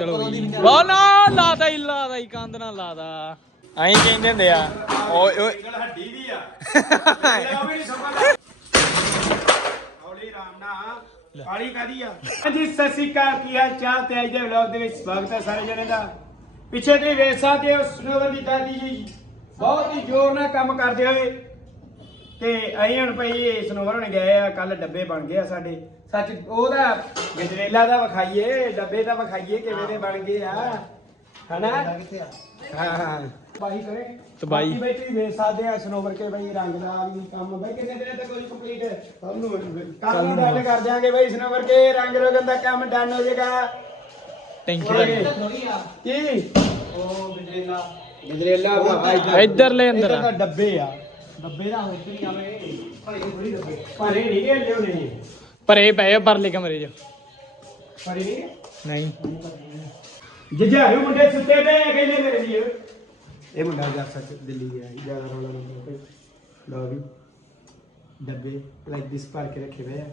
ਚਲੋ ਜੀ। ਵਾ ਨਾ ਲਾਦਾ ਹੀ ਲਾਦਾ ਹੀ ਕੰਧ ਨਾਲ ਲਾਦਾ ਐਂ ਕਹਿੰਦੇ ਹੁੰਦੇ ਆ ਓਏ ਓਏ। ਹੱਡੀ ਵੀ ਆ। ਉਹ ਵੀ ਨਹੀਂ ਸਮਝਦਾ। ਹੌਲੀ ਰਾਮ ਨਾ ਕਾਲੀ ਕਾਦੀ ਆ? ਹਾਂਜੀ ਸਤਿ ਸ਼੍ਰੀ ਅਕਾਲ ਕੀ ਹਾਲ ਚਾਲ? ਤੇ ਅੱਜ ਦੇ ਵਲੌਗ ਦੇ ਵਿੱਚ ਸਵਾਗਤ ਹੈ ਸਾਰੇ ਜਣੇ ਦਾ। ਪਿੱਛੇ ਤੁਸੀਂ ਵੇਖ ਸਕਦੇ ਹੋ ਸਨੋਵਰ ਦੀ ਦਾਦੀ ਜੀ। ਬਹੁਤ ਹੀ ਜ਼ੋਰ ਨਾਲ ਕੰਮ ਕਰਦੇ ਹੋਏ। ਤੇ ਅਸੀਂ ਹੁਣ ਭਈ ਸਨੋਵਰ ਹੁਣ ਗਏ ਆ ਕੱਲ ਡੱਬੇ ਬਣ ਗਏ ਆ ਸਾਡੇ। ਸੱਚ ਉਹਦਾ ਗਜਰੇਲਾ ਦਾ ਵਿਖਾਈਏ ਡੱਬੇ ਦਾ ਵਿਖਾਈਏ ਕਿਵੇਂ ਦੇ ਬਣ ਗਏ ਆ। ਹਨਾ? ਹਾਂ ਹਾਂ। ਬਾਈ ਕਰੇ। ਤਬਾਈ। ਬਾਕੀ ਬਈ ਤੁਸੀਂ ਵੇਖ ਸਕਦੇ ਆ ਸਨੋਵਰ ਕੇ ਬਈ ਰੰਗ ਦਾ ਵੀ ਕੰਮ। ਬਈ ਕਿੰਨੇ ਦਿਨਾਂ ਤੱਕ ਹੋਈ ਕੰਪਲੀਟ ਕੱਲ ਨੂੰ ਕੱਲ ਨੂੰ ਡਨ ਕਰ ਦਿਆਂਗੇ ਬਈ ਸਨੋਵਰ ਕੇ। ਰੰਗ ਰੋਗਨ ਦਾ ਕੰਮ ਡਨ ਹੋ ਜਾਏਗਾ। ਟੈਂਕੀ ਦਾ ਕੀ? ਉਹ ਗਜਰੇਲਾ। ਗਜਰੇਲਾ ਭਾ ਇੱਧਰਲੇ ਅੰਦਰ ਆ। ਡੱਬੇ ਆ। ਡੱਬੇ ਦਾ ਹੋਰ ਕੀ ਆਵੇ। ਭਾਈ ਥੋੜੀ ਡੱਬੇ। ਭਾਰੇ ਨਹੀਂ ਗਏ ਲਿਓ ਨਹੀਂ ਭਰੇ ਪਏ ਆ ਪਰਲੇ ਕਮਰੇ 'ਚ। ਨਹੀਂ? ਨਹੀਂ। ਜਿੱਜਾ ਇਹ ਮੁੰਡੇ ਸੁੱਤੇ ਪਏ ਕਹਿੰਦੇ ਮੇਰੇ ਜੀ। ਇਹ ਮੁੰਡਾ ਜਾ ਸੱਚ ਦਿੱਲੀ ਗਿਆ ਸੀ, ਜ਼ਿਆਦਾ ਰੌਲਾ ਨਾ ਪਾਓ ਲਓ ਵੀ ਡੱਬੇ ਲਾਈਕ ਦਿਸ ਭਰ ਕੇ ਰੱਖੇ ਹੋਏ ਆ।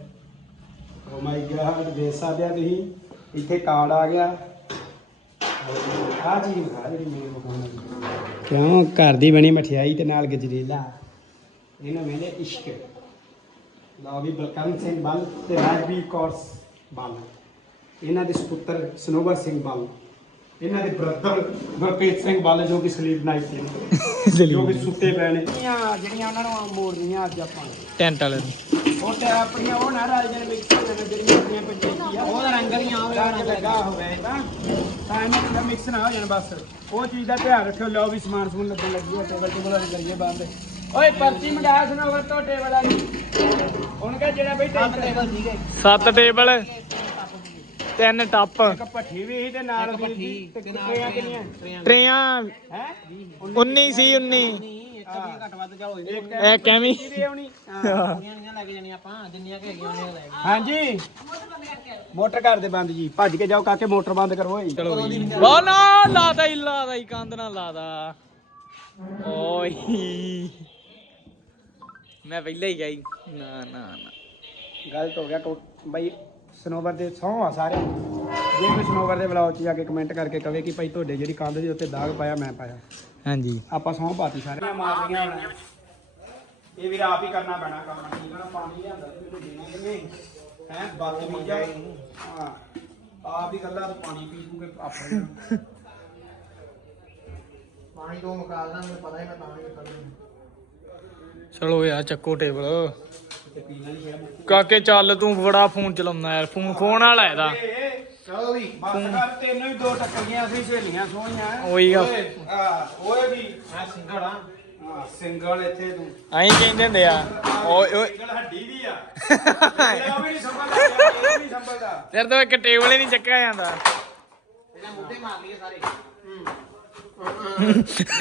ਓ ਮਾਈ ਗॉड ਦੇਖ ਸਕਦੇ ਆ ਤੁਸੀਂ ਇੱਥੇ ਕਾਰਡ ਆ ਗਿਆ। ਆ ਚੀਜ਼ ਖਾ ਜਿਹੜੀ ਮੇਰੇ ਮਕਾਨ ਕਿਉਂ? ਘਰ ਦੀ ਬਣੀ ਮਠਿਆਈ ਤੇ ਨਾਲ ਗਜਰੇਲਾ। ਇਹਨੂੰ ਮੈਨੇ ਇਸ਼ਕ। ਲਓ ਵੀ ਬਲਕਰਨ ਸਿੰਘ ਬੱਲ ਤੇ ਰਾਜਵੀਰ ਕੌਰ ਬੱਲ। ਇਹਨਾਂ ਦੇ ਸੁਪੁੱਤਰ ਸਨੋਵਰ ਸਿੰਘ ਬੱਲ। ਇਹਨਾਂ ਦੇ ਬ੍ਰਦਰ ਗੁਰਪ੍ਰੀਤ ਸਿੰਘ ਬੱਲ ਜੋ ਕਿ ਸਲੀਪ ਨਾਈਟ ਨੇ ਜੋ ਕਿ ਸੁੱਤੇ ਪਏ ਨੇ। ਜਿਹੜੀਆਂ ਉਹਨਾਂ ਨੂੰ ਮੋੜਨੀਆਂ ਅੱਜ ਆਪਾਂ। ਟੈਂਟ ਵਾਲੇ ਨੂੰ। ਉਹ ਤੇ ਆਪਣੀਆਂ ਉਹ ਨਾ ਰਾਜ ਜਨ ਮਿਕਸ ਜਿਹੜੀਆਂ ਆਪਣੀਆਂ ਪੰਚਾਇਤੀ ਆ। ਉਹ ਰੰਗ ਦੀਆਂ ਆਵੇ ਰੰਗ ਲੱਗਾ ਹੋਵੇ ਤਾਂ। ਤਾਂ ਇਹਨਾਂ ਦਾ ਮਿਕਸ ਨਾ ਹੋ ਜਾਣ ਬਸ। ਉਹ ਚੀਜ਼ ਦਾ ਧਿਆਨ ਰੱਖਿਓ ਲਓ ਵੀ ਸਮਾਨ ਸਮੂਨ ਲੱਗਣ ਲੱਗੀ ਹੈ ਟੇਬਲ ਟੇਬਲ ਵਾਲੀ ਕਰੀਏ ਬੰਦ ਓਏ ਪਰਚੀ ਮੰਗਾ ਸੁਣਾਓ ਤੋਂ ਟੇਬਲ ਵਾਲੀ ਹੁਣ ਕਹ ਜਿਹੜਾ ਬਈ ਟੇਬਲ ਸੀਗੇ। ਸੱਤ ਟੇਬਲ। ਤਿੰਨ ਟੱਪ। ਇੱਕ ਭੱਠੀ ਵੀ ਸੀ ਤੇ ਨਾਲ ਵੀ ਤੇ ਟਰੇਆਂ ਕਿੰਨੀਆਂ ਟਰੇਆਂ ਹੈ? 19 ਸੀ 19 ਘੱਟ ਵੱਧ ਜਾ ਹੋਈ ਇਹ ਕਿਵੇਂ ਹਾਂਜੀ। ਮੋਟਰ ਘਰ ਦੇ ਬੰਦ ਜੀ। ਭੱਜ ਕੇ ਜਾਓ ਕਾਕੇ ਮੋਟਰ ਬੰਦ ਕਰੋ ਓਏ। ਚਲੋ ਜੀ। ਵਾ ਨਾ ਲਾਦਾ ਹੀ ਲਾਦਾ ਹੀ ਕੰਧ ਨਾਲ ਲਾਦਾ ਓਏ। ਮੈਂ ਪਹਿਲਾਂ ਹੀ ਗਈ ਨਾ ਨਾ ਨਾ। ਗਲਤ ਹੋ ਗਿਆ ਬਈ ਸਨੋਵਰ ਦੇ ਸੌਂ ਆ ਸਾਰੇ ਜੇ ਕੋਈ ਸਨੋਵਰ ਦੇ ਵਲੌਗ 'ਚ ਜਾ ਕੇ ਕਮੈਂਟ ਕਰਕੇ ਕਵੇ ਕਿ ਭਾਈ ਤੁਹਾਡੇ ਜਿਹੜੀ ਕੰਧ ਦੇ ਉੱਤੇ ਦਾਗ ਪਾਇਆ ਮੈਂ ਪਾਇਆ। ਹਾਂਜੀ। ਆਪਾਂ ਸੌਂ ਪਾਤੀ ਸਾਰੇ ਮਾਰਦੀਆਂ ਹੁਣ ਇਹ ਵੀਰ ਆਪ ਹੀ ਕਰਨਾ ਪੈਣਾ ਕੰਮ। ਠੀਕ ਹੈ ਨਾ ਪਾਣੀ ਲਿਆਂਦਾ ਤੇ ਮੈਨੂੰ ਦੇਣਾ ਕਿਵੇਂ ਹੈ ਬਾਤ ਵੀ ਜਾ। ਹਾਂ ਆਪ ਹੀ ਗੱਲਾਂ ਤੋਂ ਪਾਣੀ ਪੀ ਜੂਗੇ ਆਪਣੇ। ਪਾਣੀ ਤੋਂ ਮੁਕਾਲਣਾ ਮੈਨੂੰ ਪਤਾ ਹੀ ਮੈਂ ਤਾਂ ਨਹੀਂ ਕਰਦਾ ਚਲੋ ਯਾਰ ਚੱਕੋ ਟੇਬਲ ਕਾਕੇ ਚੱਲ ਤੂੰ ਬੜਾ ਫੋਨ ਚਲਾਉਂਦਾ ਯਾਰ ਫੋਨ ਖੋਣ ਵਾਲਾ ਇਹਦਾ। ਚਲੋ ਵੀ ਬਸ ਕਰ ਤੈਨੂੰ ਵੀ ਦੋ ਟੱਕਰੀਆਂ ਅਸੀਂ ਸਹੇਲੀਆਂ ਸੋਹਣੀਆਂ ਉਹੀ ਆ। ਓਏ, ਆ ਓਏ ਵੀ ਆ ਸਿੰਗਲ ਆ। ਹਾਂ ਸਿੰਗਲ ਇੱਥੇ ਤੂੰ। ਐਂ ਕਹਿੰਦੇ ਹੁੰਦੇ ਆ ਓਏ ਓਏ। ਸਿੰਗਲ ਹੱਡੀ ਵੀ ਆ। ਇਹ ਵੀ ਨਹੀਂ ਸੰਭਲਦਾ ਇਹ ਵੀ ਨਹੀਂ ਸੰਭਲਦਾ। ਤੇਰੇ ਤੋਂ ਇੱਕ ਟੇਬਲ ਹੀ ਨਹੀਂ ਚੱਕਿਆ ਜਾਂਦਾ। ਇਹਨੇ ਮੁੱਦੇ ਮਾਰ ਲਈਏ ਸਾਰੇ। ਹਾਂ। ਲੈ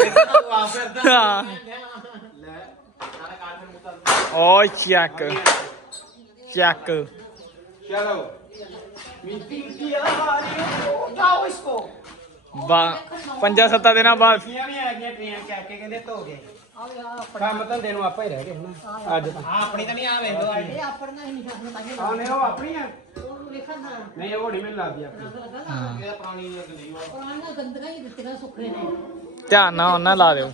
ਸਾਰਾ ਕਾਰ ਫਿਰ ਮੁੱਦਾ ਓਏ ਚੱਕ। ਚੱਕ। ਚਲੋ। ਮਿੱਟੀ ਆ ਉਠਾਓ ਇਸਕੋ। ਬਾ ਪੰਜਾਂ ਸੱਤਾਂ ਦਿਨਾਂ ਬਾਅਦ। ਟੀਆਂ ਵੀ ਆ ਗਈਆਂ ਟੀਆਂ ਚੱਕ ਕੇ ਕਹਿੰਦੇ ਧੋ ਗਏ। ਕੰਮ ਧੰਦੇ ਨੂੰ ਆਪਾਂ ਹੀ ਰਹਿ ਗਏ ਹੁਣ ਅੱਜ ਤਾਂ। ਆ ਆਪਣੀ ਤਾਂ ਨਹੀਂ ਆ ਵੇਂਦੋ ਇਹ ਆਪਣਾ ਹੀ ਨਿਸ਼ਾਨ ਪਾਈਏ ਆ ਨੇ ਉਹ ਆਪਣੀਆਂ ਉਹਨੂੰ ਵੇਖਣ ਨਾ ਨਹੀਂ ਉਹ ਨਹੀਂ ਮੈਨੂੰ ਲੱਗਦੀ ਆਪਣੀ। ਇਹ ਪੁਰਾਣੀ ਨਹੀਂ ਉਹ ਪੁਰਾਣੀਆਂ ਗੰਦਗਾ ਹੀ ਦਿੱਤੀਆਂ ਸੁੱਖੇ ਨੇ। ਧਿਆਨ ਨਾਲ ਉਹਨਾਂ ਲਾ ਦਿਓ।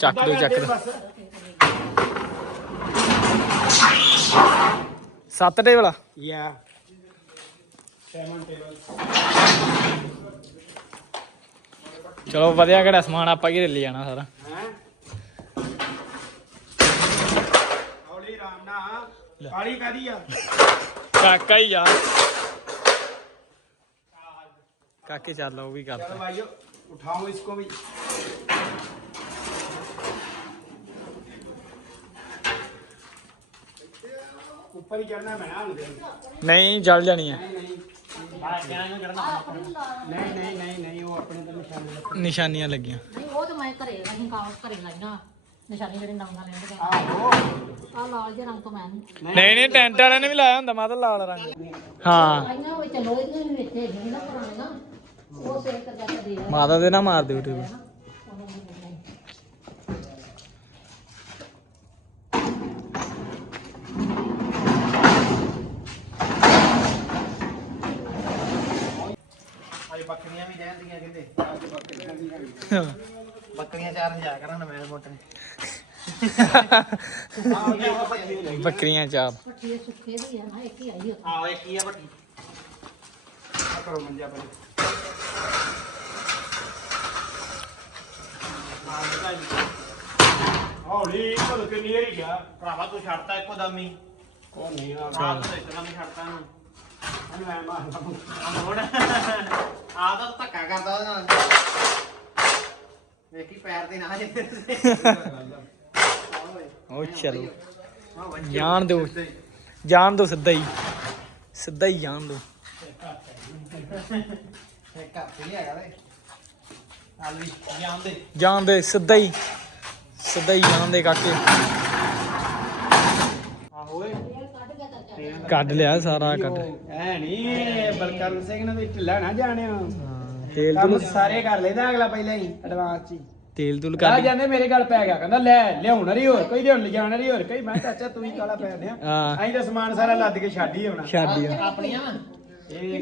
ਚੱਕ ਦੋ ਚੱਕ ਦੋ ਸੱਤ ਟੇਬਲ ਯਾ ਸੈਵਨ ਟੇਬਲ ਚਲੋ ਵਧੀਆ ਕਿਹੜਾ ਸਮਾਨ ਆਪਾਂ ਘਰੇ ਲੈ ਜਾਣਾ ਸਾਰਾ। ਹੌਲੀ ਰਾਮ ਨਾ ਕਾਲੀ ਕਾਦੀ ਆ? ਕਾਕਾ ਹੀ ਯਾਰ ਕਾਕੇ ਚੱਲ ਉਹ ਵੀ ਕਰਦਾ। ਚਲ ਭਾਈਓ। उठाओ इसको भी ऊपर ही चढ़ना है ना मुझे ਨਹੀਂ ਜਲ ਜਾਣੀ ਹੈ नहीं नहीं नहीं नहीं वो अपने तो निशान लगा ਨਿਸ਼ਾਨੀਆਂ ਲੱਗੀਆਂ ਨਹੀਂ ਉਹ ਤਾਂ ਮੈਂ ਘਰੇ ਅਸੀਂ ਕੰਮ ਘਰੇ ਲਾਈਆਂ ਨਿਸ਼ਾਨੀ ਜਿਹੜੇ ਨੰਗਾ ਲੈਂਦੇ आहो ਆ ਲਾਲ ਜਿਹੇ ਰੰਗ ਤੋਂ ਮੈਂ ਨਹੀਂ ਨਹੀਂ ਨਹੀਂ ਟੈਂਟ ਵਾਲਿਆਂ ਨੇ ਵੀ ਲਾਇਆ ਹੁੰਦਾ ਮਾਤਾ ਲਾਲ ਰੰਗ ਹਾਂ ਆਈਆਂ ਉਹ ਚਲੋ ਇਹਦੇ ਵੀ ਵਿੱਚ ਹੈਗੀਆਂ ਨਾ ਮਾਤਾ ਦੇ ਨਾ ਮਾਰ ਦਿਓ ਨੂੰ ਨਹੀਂ ਬੱਕਰੀਆਂ ਵੀ ਰਹਿੰਦੀਆਂ ਕਹਿੰਦੇ ਬੱਕਰੀਆਂ ਕਰਾਂ ਮੈਂ ਮੋਟੇ। ਬੱਕਰੀਆਂ ਚਾਪ ਪੱਠੀ ਸੁੱਕੇ ਦੀ ਆ ਨਾ ਇੱਕ ਹੀ ਆਈ ਉੱਥੇ ਆਹ ਇੱਕ ਹੀ ਆ ਵੱਡੀ ਕਰੋ ਮੰਜਾ ਪਰ। ਹੌਲੀ ਕਦੋਂ ਕਿ ਨੀਰ ਹੀ ਗਿਆ ਭਰਾਵਾ ਤੂੰ ਛੱਡਤਾ ਇੱਕੋ ਦਮ ਹੀ। ਉਹ ਨਹੀਂ ਨਾ ਰਾਤ ਨੂੰ ਇੱਕੋ ਦਮ ਹੀ ਛੱਡਤਾ ਨੂੰ ਮੈਂ ਮਾਰਦਾ ਹੁਣ ਆ ਤਾਂ ਧੱਕਾ ਕਰਦਾ ਉਹਦੇ ਨਾਲ। ਵੇਖੀ ਪੈਰ ਦੇ ਨਾ ਜਿੱਤੇ ਉਹ ਚਲੋ। ਜਾਣ ਦਿਓ। ਜਾਣ ਦੋ ਸਿੱਧਾ ਹੀ। ਸਿੱਧਾ ਹੀ ਜਾਣ ਦੋ ਇੱਕ ਹੱਥ ਨਹੀਂ ਹੈਗਾ ਵੇ ਚੱਲ ਵੀ ਜਾਂਦੇ ਜਾਣ ਦੇ ਸਿੱਧਾ ਹੀ ਸਿੱਧਾ ਹੀ ਜਾਣ ਦੇ ਕਾਕੇ। ਆਹੋ ਕੱਢ ਲਿਆ ਸਾਰਾ ਕੱਢ। ਐ ਨਹੀਂ ਬਲਕਰਨ ਸਿੰਘ ਨੇ ਵੀ ਢਿੱਲਾ ਨਾ ਜਾਣਿਓ ਤੇਲ ਕੰਮ ਤੂਲ ਸਾਰੇ ਕਰ ਲੈਦਾ ਅਗਲਾ ਪਹਿਲਾਂ ਹੀ ਐਡਵਾਂਸ ਚ ਤੇਲ ਤੂਲ ਆ ਕੱਢ। ਜਾਂਦੇ ਮੇਰੇ ਗੱਲ ਪੈ ਗਿਆ ਕਹਿੰਦਾ ਲੈ ਲਿਆਉਣ ਰਹੀ ਹੋਰ ਕੋਈ ਲਿਆਉਣ ਲਿਜਾਣ ਰਹੀ ਹੋਰ ਕੋਈ ਮੈਂ ਕਿਹਾ ਚਾਚਾ ਤੂੰ ਹੀ ਕਾਲਾ ਪੈ ਰਿਹਾ ਹਾਂ। ਅਸੀਂ ਤਾਂ ਸਮਾਨ ਸਾਰਾ ਲੱਦ ਕੇ ਛੱਡ ਹੀ ਆਉਣਾ। ਛੱਡ ਆ ਆਪਣੀਆਂ ਇਹ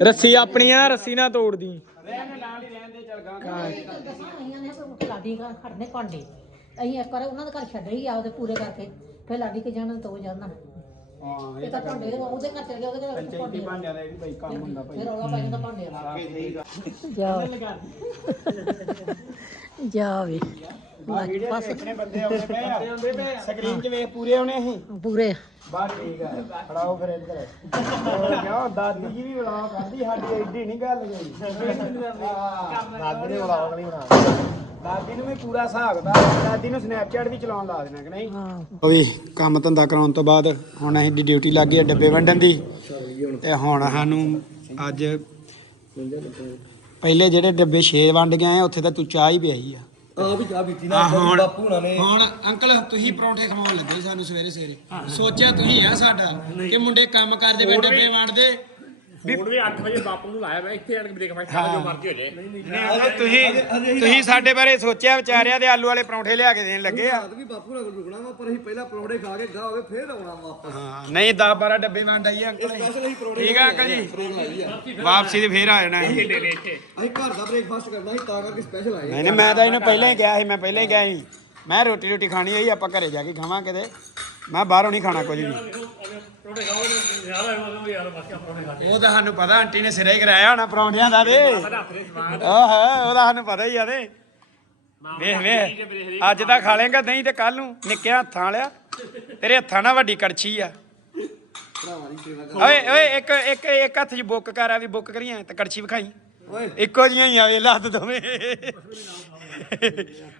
ਰੱਸੀ ਆਪਣੀ ਆ ਰੱਸੀ ਨਾ ਤੋੜਦੀ। ਰਹਿਣ ਦੇ ਨਾਲ ਹੀ ਰਹਿਣ ਦੇ ਚੱਲ ਗਾਂ ਦੱਸਾਂ ਆਈਆਂ ਨੇ ਪਰ ਲਾਡੀ ਘਰ ਖੜਨੇ ਭਾਂਡੇ। ਅਸੀਂ ਇੱਕ ਵਾਰ ਉਹਨਾਂ ਦੇ ਘਰ ਛੱਡੇ ਪੂਰੇ ਕਰਕੇ ਫਿਰ ਲਾਡੀ ਕੇ ਜਾਣਾ ਤੋ ਜਾਣਾ। ਹਾਂ ਇਹ ਤਾਂ ਭਾਂਡੇ ਉਹਦੇ ਘਰ ਚਲੇ ਗਿਆ ਉਹਦੇ ਘਰ ਪੰਚਾਇਤੀ ਭਾਂਡੇ ਭਾਂਡਿਆਂ ਦਾ ਇਹ ਵੀ ਬਈ ਕੰਮ ਹੁੰਦਾ ਭਾਈ। ਫਿਰ ਰੌਲਾ ਪੈ ਜਾਂਦਾ ਭਾਂਡੇ ਦਾ। ਜਾ ਜਾ ਵੇ। ਆ ਵੀਡੀਓ ਦੇਖਣੇ ਬੰਦੇ ਆਉਂਦੇ ਪਏ ਆ। ਸਕਰੀਨ 'ਚ ਵੇਖ ਪੂਰੇ ਆਉਣੇ ਅਸੀਂ? ਪੂਰੇ। ਬਾਹਰ ਠੀਕ ਆ ਖੜਾਓ ਫਿਰ ਇੱਧਰ। ਹੋਰ ਕਿਉਂ ਦਾਦੀ ਜੀ ਵੀ ਬੁਲਾਓ ਕਰਦੀ ਸਾਡੀ ਐਡੀ ਨਹੀਂ ਗੱਲ ਗਈ ਦਾਦੀ ਨੇ ਬੁਲਾਓ ਨਹੀਂ ਬਣਾ ਦਾਦੀ ਨੂੰ ਵੀ ਪੂਰਾ ਹਿਸਾਬ ਦਾ ਦਾਦੀ ਨੂੰ ਸਨੈਪਚੈਟ ਵੀ ਚਲਾਉਣ ਲਾ ਦੇਣਾ ਕਿ ਨਹੀਂ? ਹਾਂ। ਉਹ ਵੀ ਕੰਮ ਧੰਦਾ ਕਰਾਉਣ ਤੋਂ ਬਾਅਦ ਹੁਣ ਅਸੀਂ ਦੀ ਡਿਊਟੀ ਲੱਗ ਗਈ ਹੈ ਡੱਬੇ ਵੰਡਣ ਦੀ। ਤੇ ਹੁਣ ਸਾਨੂੰ ਅੱਜ ਪਹਿਲੇ ਜਿਹੜੇ ਡੱਬੇ 6 ਵੰਡ ਗਏ ਆ ਉੱਥੇ ਤਾਂ ਤੂੰ ਚਾਹ ਹੀ ਪਿਆਈ ਆ। ਵੀ ਚਾਹ ਪੀਤੀ ਹੁਣ ਬਾਪੂ ਹੁਣਾਂ ਨੇ। ਹੁਣ ਅੰਕਲ ਤੁਸੀਂ ਪਰੌਂਠੇ ਖਵਾਉਣ ਲੱਗੇ ਸੀ ਸਾਨੂੰ ਸਵੇਰੇ ਸਵੇਰੇ ਸੋਚਿਆ ਤੁਸੀਂ ਆ ਸਾਡਾ ਕਿ ਮੁੰਡੇ ਕੰਮ ਕਰਦੇ ਵੇ ਡੱਬੇ ਵੰਡਦੇ। ਹੁਣ ਵੀ 8 ਵਜੇ ਬਾਪੂ ਨੂੰ ਲਾਇਆ ਮੈਂ ਇੱਥੇ ਆਣ ਕੇ ਦੇਖ ਮੈਂ ਖਾ ਜੋ। ਮਰਜ਼ੀ ਹੋ ਜਾਏ ਨਹੀਂ ਤੁਸੀਂ ਤੁਸੀਂ ਸਾਡੇ ਬਾਰੇ ਸੋਚਿਆ ਵਿਚਾਰਿਆ ਤੇ ਆਲੂ ਵਾਲੇ ਪਰੌਂਠੇ ਲਿਆ ਕੇ ਦੇਣ ਲੱਗੇ ਆ। ਰਾਤ ਵੀ ਬਾਪੂ ਨਾਲ ਰੁਕਣਾ ਵਾ ਪਰ ਅਸੀਂ ਪਹਿਲਾਂ ਪਰੌਂਠੇ ਖਾ ਕੇ ਗਾ ਹੋਵੇ ਫੇਰ ਆਉਣਾ ਵਾ। ਵਾਪਸ ਹਾਂ ਨਹੀਂ 10 12 ਡੱਬੇ ਵੰਡ ਆਈਏ ਅੰਕਲ ਸਪੈਸ਼ਲ ਅਸੀਂ ਪਰੌਂਠੇ ਠੀਕ ਆ ਅੰਕਲ ਜੀ? ਵਾਪਸੀ ਤੇ ਫੇਰ ਆ ਜਾਣਾ ਅਸੀਂ। ਅਸੀਂ ਘਰ ਦਾ ਬ੍ਰੇਕਫਾਸਟ ਕਰਨਾ ਸੀ ਤਾਂ ਕਰਕੇ ਸਪੈਸ਼ਲ ਆਏ ਨਹੀਂ ਨਹੀਂ ਮੈਂ ਤਾਂ ਇਹਨੂੰ ਪਹਿਲਾਂ ਹੀ ਕਿਹਾ ਸੀ ਮੈਂ ਪਹਿਲਾਂ ਹੀ ਕਿਹਾ ਸੀ। ਮੈਂ ਰੋਟੀ ਰੋਟੀ ਖਾਣੀ ਹੈ ਆਪਾਂ ਘਰੇ ਜਾ ਕੇ ਖਾਵਾਂ ਕਿਤੇ। ਮੈਂ ਬਾਹਰੋਂ ਨਹੀਂ ਖਾਣਾ ਕੁਝ ਵੀ। ਉਹ ਤਾਂ ਸਾਨੂੰ ਪਤਾ ਆਂਟੀ ਨੇ ਸਿਰੇ ਹੀ ਕਰਾਇਆ ਹੋਣਾ ਪਰੌਂਠਿਆਂ ਦਾ ਤੇ। ਆਹ ਉਹਦਾ ਸਾਨੂੰ ਪਤਾ ਹੀ ਆ ਤੇ। ਵੇਖ ਵੇਖ ਅੱਜ ਤਾਂ ਖਾ ਲੇਗਾ ਨਹੀਂ ਤੇ ਕੱਲ ਨੂੰ ਨਿੱਕੇ ਹੱਥਾਂ ਵਾਲਿਆ। ਤੇਰੇ ਹੱਥਾਂ ਨਾਲ ਵੱਡੀ ਕੜਛੀ ਆ। ਦੀ ਓਏ ਓਏ ਇੱਕ ਇੱਕ ਇੱਕ ਹੱਥ 'ਚ ਬੁੱਕ ਕਰ ਆ ਵੀ ਬੁੱਕ ਕਰੀਏ ਤੇ ਕੜਛੀ ਵਿਖਾਈ। ਓਏ। ਇੱਕੋ ਜੀਆਂ ਹੀ ਆ ਵੇ ਲੱਤ ਦੋਵੇਂ।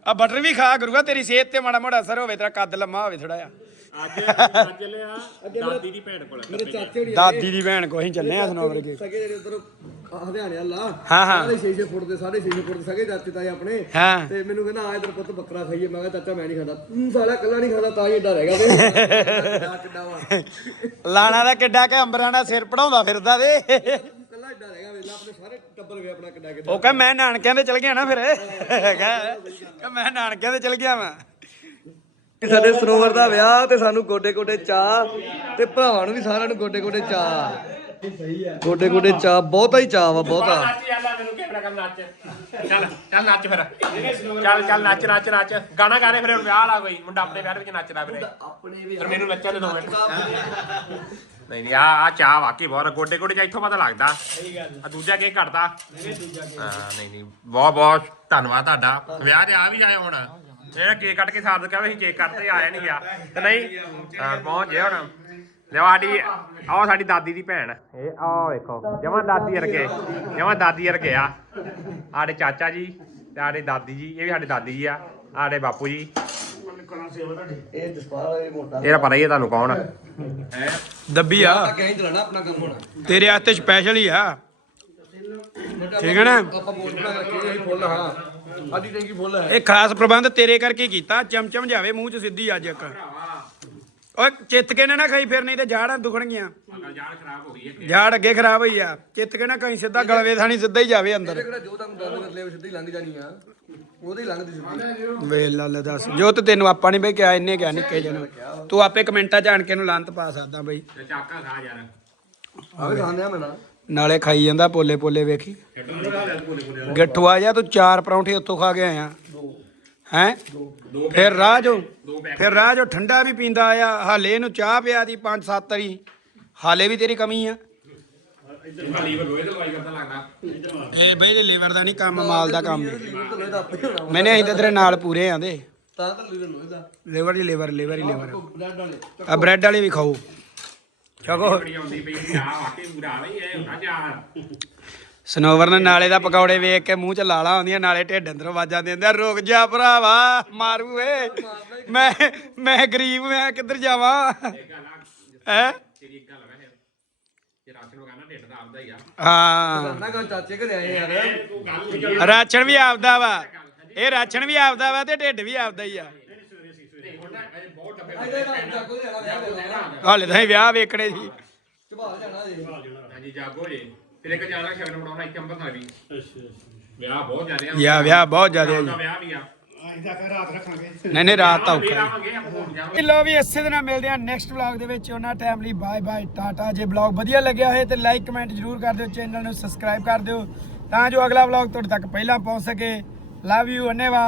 ਆ ਬਟਰ ਵੀ ਖਾ ਕਰੂਗਾ ਤੇਰੀ ਸਿਹਤ ਤੇ ਮਾੜਾ ਮੋੜਾ ਅਸਰ ਹੋਵੇ ਤੇਰਾ ਕੱਦ ਲੰਮਾ ਹੋਵੇ ਥੋੜਾ ਜਿਹਾ। ਅੱਜ ਅੱਜ ਲਿਆ ਦਾਦੀ ਦੀ ਭੈਣ ਕੋਲ ਮੇਰੇ ਚਾਚੇ ਹੋਣੀ ਦਾਦੀ ਦੀ ਭੈਣ ਕੋ ਅਸੀਂ ਚੱਲੇ ਆ ਸਨੋਵਰ ਕੇ ਸਗੇ ਜਿਹੜੇ ਉਧਰ ਹਰਿਆਣੇ ਵਾਲਾ ਹਾਂ, ਹਾਂ। ਸਾਰੇ 6-6 ਫੁੱਟ ਦੇ 6.5 ਫੁੱਟ ਦੇ ਸਗੇ ਚਾਚੇ ਤਾਏ ਆਪਣੇ ਹਾਂ ਤੇ ਮੈਨੂੰ ਕਹਿੰਦਾ ਆ ਇਧਰ ਪੁੱਤ ਬੱਕਰਾ ਖਾਈਏ ਮੈਂ ਕਿਹਾ ਚਾਚਾ ਮੈਂ ਨਹੀਂ ਖਾਂਦਾ ਤੂੰ ਸਾਲਾ ਕੱਲਾ ਨਹੀਂ ਖਾਂਦਾ ਤਾਂ ਹੀ ਏਡਾ ਰਹਿ ਗਿਆ ਵੇ ਕਿੱਡਾ ਕਿੱਡਾ ਵਾ ਲਾਣਾ ਦਾ ਕਿੱਡਾ ਕਿ ਅੰਬਰਾਂ ਦਾ ਸਿਰ ਪੜਾਉਂਦਾ ਫਿਰਦਾ ਵੇ ਕੱਲਾ ਏਡਾ ਰਹਿ ਗਿਆ ਵੇਲਾ ਆਪਣੇ ਸਾਰੇ ਟੱਬਰ ਵੇ ਆਪਣਾ ਕਿੱਡਾ ਕਿੱਡਾ ਉਹ ਕਹ ਮੈਂ ਨਾਨਕਿਆਂ ਦੇ ਚਲ ਗਿਆ ਨਾ ਫਿਰ ਕਹ ਮੈਂ ਨਾਨਕਿਆਂ ਦੇ ਚਲ ਗਿਆ ਵਾਂ ਸਾਡੇ ਸਰੋਵਰ ਦਾ ਵਿਆਹ ਤੇ ਸਾਨੂੰ ਗੋਡੇ ਗੋਡੇ ਚਾਹ ਤੇ ਭਰਾਵਾਂ ਨੂੰ ਵੀ ਸਾਰਿਆਂ ਨੂੰ ਗੋਡੇ ਗੋਡੇ ਚਾਹ। ਗੋਡੇ ਗੋਡੇ ਚਾਹ ਬਹੁਤਾ ਹੀ ਚਾਹ ਵਾ ਬਹੁਤਾ। ਨੱਚ ਯਾਰ ਲੈ ਮੈਨੂੰ ਕੈਮਰਾ ਕਰ ਨੱਚ। ਚੱਲ ਚੱਲ ਨੱਚ ਫਿਰ। ਚੱਲ ਚੱਲ ਨੱਚ ਨੱਚ ਨੱਚ। ਗਾਣਾ ਗਾ ਰਹੇ ਫਿਰ ਹੁਣ ਵਿਆਹ ਵਾਲਾ ਕੋਈ। ਮੁੰਡਾ ਆਪਣੇ ਵਿਆਹ ਦੇ ਵਿੱਚ ਨੱਚਦਾ ਫਿਰ। ਆਪਣੇ ਵੀ ਫਿਰ ਮੈਨੂੰ ਨੱਚਣ ਦੇ ਦੋ ਮਿੰਟ। ਨਹੀਂ ਨਹੀਂ ਆ ਆ ਚਾਹ ਵਾਕਈ ਬਹੁਤ ਗੋਡੇ ਗੋਡੇ ਚ ਇੱਥੋਂ ਪਤਾ ਲੱਗਦਾ। ਸਹੀ ਗੱਲ ਆ। ਦੂਜਾ ਕੇਕ ਘਟਦਾ। ਹਾਂ ਨਹੀਂ ਨਹੀਂ। ਬਹੁਤ ਬਹੁਤ ਧੰਨਵਾਦ ਤੁਹਾਡਾ। ਵਿਆਹ ਤੇ ਆ ਵੀ ਆਏ ਹੁਣ। ਜਿਹੜਾ ਕੇਕ ਕੱਟ ਕੇ ਸਾਥ ਕਹਵੇ ਅਸੀਂ ਕੇਕ ਕੱਟ ਆਇਆ ਨਹੀਂ ਗਿਆ ਤੇ ਨਹੀਂ ਹਾਂ, ਪਹੁੰਚ ਗਏ ਹੁਣ। ਲਿਓ ਸਾਡੀ ਆਹ ਸਾਡੀ ਦਾਦੀ ਦੀ ਭੈਣ। ਇਹ ਆਹ ਵੇਖੋ ਜਮਾਂ ਦਾਦੀ ਵਰਗੇ ਜਮਾਂ ਦਾਦੀ ਵਰਗੇ ਆ। ਸਾਡੇ ਚਾਚਾ ਜੀ ਤੇ ਸਾਡੇ ਦਾਦੀ ਜੀ ਇਹ ਵੀ ਸਾਡੇ ਦਾਦੀ ਜੀ ਆ ਸਾਡੇ ਬਾਪੂ ਜੀ। ਇਹ ਜਸਪਾਲ ਵਾਲੇ ਮੋਟਾ ਇਹਦਾ ਪਤਾ ਹੀ ਹੈ ਤੁਹਾਨੂੰ ਕੌਣ ਆ। ਦੱਬੀ ਆ। ਤਾਂ ਚਲਾਣਾ ਆਪਣਾ ਕੰਮ ਹੋਣਾ ਤੇਰੇ ਵਾਸਤੇ ਸਪੈਸ਼ਲ ਹੀ ਆ। ਠੀਕ ਹੈ ਨਾ? ਆਪਾਂ ਬੋਲ ਬਣਾ ਰੱਖੀ ਅਸੀਂ ਫੁੱਲ ਹਾਂ ਸਾਡੀ ਟੈਂਕੀ ਫੁੱਲ ਹੈ? ਇਹ ਖਾਸ ਪ੍ਰਬੰਧ ਤੇਰੇ ਕਰਕੇ ਕੀਤਾ ਚਮਚਮ ਜਾਵੇ ਮੂੰਹ 'ਚ ਸਿੱਧੀ ਅੱਜ ਇੱਕ। ਓਏ ਚਿੱਤ ਕੇ ਨਾ ਨਾ ਖਾਈ ਫਿਰ ਨਹੀਂ ਤੇ ਜਾੜਾਂ ਦੁਖਣਗੀਆਂ ਜਾਨ ਖਰਾਬ ਹੋ ਗਈ ਹੈ ਜਾੜ ਅੱਗੇ ਖਰਾਬ ਹੋਈ ਆ। ਚਿੱਤ ਕੇ ਨਾ ਕਹੀਂ ਸਿੱਧਾ ਗਲਵੇ ਥਾਣੀ ਸਿੱਧਾ ਹੀ ਜਾਵੇ ਅੰਦਰ। ਕਿਹੜਾ ਜੋ ਤੁਹਾਨੂੰ ਗੱਲ ਕਰ ਲਿਆ ਸਿੱਧੀ ਲੰਘ ਜਾਣੀ ਆ। ਉਹਦੇ ਹੀ ਲੰਘਦੀ ਸਿੱਧੀ ਵੇ ਲੱਲ ਦੱਸ। ਜੋ ਤੇ ਤੈਨੂੰ ਆਪਾਂ ਨਹੀਂ ਬਈ ਕਿਹਾ ਇੰਨੇ ਕਿਹਾ ਨਿੱਕੇ ਜਨ ਤੂੰ ਆਪੇ ਕਮੈਂਟਾਂ 'ਚ ਆਣ ਕੇ ਨੂੰ ਲਾਂਤ ਪਾ ਸਕਦਾ ਬਈ। ਚਾਕਾ ਖਾ ਯਾਰ। ਆਵੇ ਖਾਂਦੇ ਆ ਮੈਂ ਨਾ ਨਾਲੇ ਖਾਈ ਜਾਂਦਾ ਪੋਲੇ ਪੋਲੇ ਵੇਖੀ। ਗਿੱਠੂ ਆ ਜਾ ਤੂੰ ਚਾਰ ਪਰੌਂਠੇ ਉੱਥੋਂ ਖਾ ਕੇ ਆਇਆ। ਹੈ? ਫਿਰ ਰਾਹ ਜੋ ਫਿਰ ਰਾਹ ਜੋ ਠੰਡਾ ਵੀ ਪੀਂਦਾ ਆ ਹਾਲੇ ਇਹਨੂੰ ਚਾਹ ਪਿਆ ਦੀ ਪੰਜ ਸੱਤ ਵਾਰੀ ਹਾਲੇ ਵੀ ਤੇਰੀ ਕਮੀ ਆ। ਲੋਹੇ ਦਾ ਇਹ ਬਈ ਲੀਵਰ ਦਾ ਨਹੀਂ ਕੰਮ ਮਾਲ ਦਾ ਕੰਮ। ਮੈਨੇ ਅਸੀਂ ਤਾਂ ਤੇਰੇ ਨਾਲ ਪੂਰੇ ਆਂਦੇ ਤਾਂ ਤਾਂ ਲੀਵਰ ਲੋਹਦਾ ਲੀਵਰ ਦੀ ਲੀਵਰ ਲੀਵਰ ਹੀ ਲੀਵਰ। ਆ ਬ੍ਰੈਡ ਵਾਲੀ ਵੀ ਖਾਓ। ਚਗੋ ਬੜੀ ਆਉਂਦੀ ਪਈ ਚਾਹ ਵਾਕੇ ਬੁਰਾ ਨਹੀਂ ਇਹ ਹੁੰਦਾ ਚਾਹ ਸਨੋਵਰ ਨੇ ਨਾਲੇ ਦਾ ਪਕੌੜੇ ਵੇਖ ਕੇ ਮੂੰਹ ਚ ਲਾਲਾ ਆਉਂਦੀਆਂ ਨਾਲੇ ਢਿੱਡ ਅੰਦਰ ਆਵਾਜ਼ਾਂ ਦਿੰਦੇ ਰੁਕ ਜਾ ਭਰਾਵਾ ਮਾਰੂ ਏ। ਮੈਂ ਮੈਂ ਗਰੀਬ ਮੈਂ ਕਿੱਧਰ ਜਾਵਾਂ? ਹੈ? ਤੇਰੀ ਇੱਕ ਗੱਲ ਵੈਸੇ ਜੇ ਰਾਸ਼ਨ ਨੂੰ ਕਹਿੰਦਾ ਢਿੱਡ ਦਾ ਆਪਦਾ ਹੀ ਆ। ਹਾਂ। ਨਾ ਕੋ ਚਾਚੇ ਘਰੇ ਆਏ ਯਾਰ ਤੂੰ ਗੱਲ ਨਹੀਂ ਰਾਸ਼ਨ ਵੀ ਆਪਦਾ ਵਾ। ਇਹ ਰਾਸ਼ਨ ਵੀ ਆਪਦਾ ਵਾ ਤੇ ਢਿੱਡ ਵੀ ਆਪਦਾ ਹੀ ਆ। ਬਹੁਤ ਡੱਬੇ ਹਾਲੇ ਤਾਂ ਅਸੀਂ ਵਿਆਹ ਵੇਖਣੇ ਸੀ। ਚਬਾਲ ਜਾਣਾ ਜੀ। ਹਾਂਜੀ ਜਾਗੋ ਜੇ। ਫਿਰ ਇੱਕ ਜਾਣਾ ਸ਼ਗਨ ਬਣਾਉਣਾ ਇੱਕ ਅੰਬਰ ਵੀ। ਵਿਆਹ ਬਹੁਤ ਜ਼ਿਆਦੇ ਆ। ਵਿਆਹ ਵਿਆਹ ਬਹੁਤ ਜ਼ਿਆਦਾ ਦਾ ਜੀ। ਵਿਆਹ ਵੀ ਆ। ਨਹੀਂ ਨਹੀਂ ਰਾਤ ਤਾਂ ਔਖਾ ਹੀ। ਲੋ ਵੀ ਇਸੇ ਦੇ ਨਾਲ ਮਿਲਦੇ ਆ ਨੈਕਸਟ ਵਲੌਗ ਦੇ ਵਿੱਚ। ਉਹਨਾਂ ਟਾਈਮ ਲਈ ਬਾਏ ਬਾਏ ਟਾਟਾ ਜੇ ਵਲੌਗ ਵਧੀਆ ਲੱਗਿਆ ਹੋਏ ਤੇ ਲਾਈਕ ਕਮੈਂਟ ਜਰੂਰ ਕਰ ਦਿਓ। ਚੈਨਲ ਨੂੰ ਸਬਸਕ੍ਰਾਈਬ ਕਰ ਦਿਓ। ਤਾਂ ਜੋ ਅਗਲਾ ਵਲੌਗ ਤੁਹਾਡੇ ਤੱਕ ਪਹਿਲਾਂ ਪਹੁੰਚ ਸਕੇ। Love you ਅਨੇਵਾ